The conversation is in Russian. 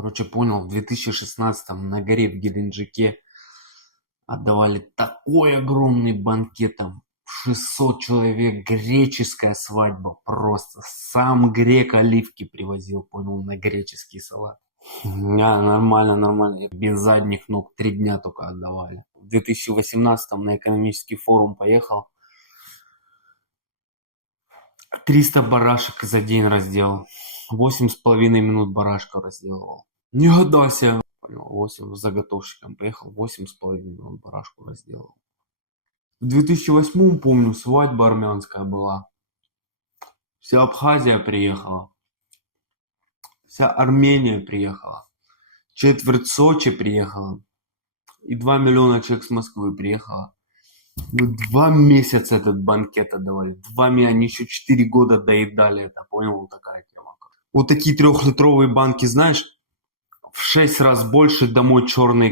Короче, понял, в 2016 на горе в Геленджике отдавали такой огромный банкет, там 600 человек, греческая свадьба просто. Сам грек оливки привозил, понял, на греческий салат. Да, нормально, нормально. Без задних ног 3 дня только отдавали. В 2018 на экономический форум поехал. 300 барашек за день разделал. 8,5 минут барашка разделывал. Не гадайся. Понял, 8 с заготовщиком поехал, 8,5 минут барашку разделал. В 2008 помню, свадьба армянская была. Вся Абхазия приехала. Вся Армения приехала. Четверть Сочи приехала. И 2 миллиона человек с Москвы приехало. Мы 2 месяца этот банкет отдавали. 2 месяца, они еще 4 года доедали это. Понял, вот такая тема. Вот такие 3-литровые банки, знаешь, в 6 раз больше домой черные